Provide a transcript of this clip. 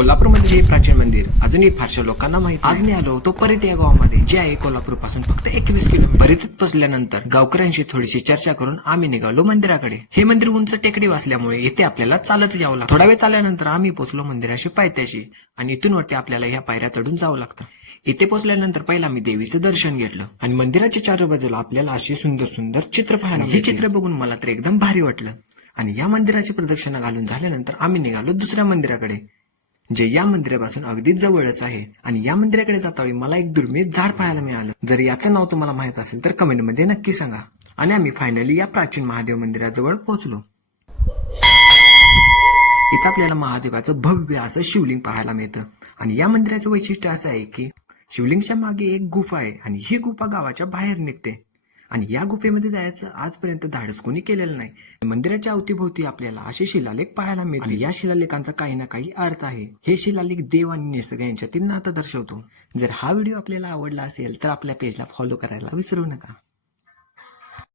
कोल्हापूरमध्ये हे प्राचीन मंदिर अजूनही फारशा लोकांना माहित. आज मी आलो होतो परित या गावामध्ये, जे आहे कोल्हापूर पासून फक्त 21 किलोमीटर. परितीत पोहोचल्यानंतर गावकऱ्यांशी थोडीशी चर्चा करून आम्ही निघालो मंदिराकडे. हे मंदिर उंच टेकडी असल्यामुळे इथे आपल्याला चालत यावं लागतं. थोडा वेळ चालल्यानंतर आम्ही पोहोचलो मंदिराशी पायथ्याशी आणि इथून वरती आपल्याला ह्या पायऱ्या चढून जावं लागतं. इथे पोहोचल्यानंतर पहिला मी देवीचं दर्शन घेतलं आणि मंदिराच्या चार बाजूला आपल्याला अशी सुंदर सुंदर चित्र पाहायला. हे चित्र बघून मला तर एकदम भारी वाटलं आणि या मंदिराची प्रदक्षिणा घालून झाल्यानंतर आम्ही निघालो दुसऱ्या मंदिराकडे, जे या मंदिरापासून अगदीच जवळच आहे. आणि या मंदिराकडे जातावेळी मला एक दुर्मिळ झाड पाहायला मिळालं. जर याचं नाव तुम्हाला माहित असेल तर कमेंटमध्ये नक्की सांगा. आणि आम्ही फायनली या प्राचीन महादेव मंदिराजवळ पोहोचलो. इथं आपल्याला महादेवाचं भव्य असं शिवलिंग पाहायला मिळतं आणि या मंदिराचं वैशिष्ट्य असं आहे की शिवलिंगच्या मागे एक गुफा आहे आणि ही गुफा गावाच्या बाहेर निघते आणि या गुफेमध्ये जायचं आजपर्यंत धाडस कोणी केलेलं नाही. मंदिराच्या अवतीभोवती आपल्याला असे शिलालेख पाहायला मिळते. या शिलालेखांचा काही ना काही अर्थ आहे. हे शिलालेख देव आणि निसर्ग यांच्यातील नातं दर्शवतो. जर हा व्हिडिओ आपल्याला आवडला असेल तर आपल्या पेजला फॉलो करायला विसरू नका.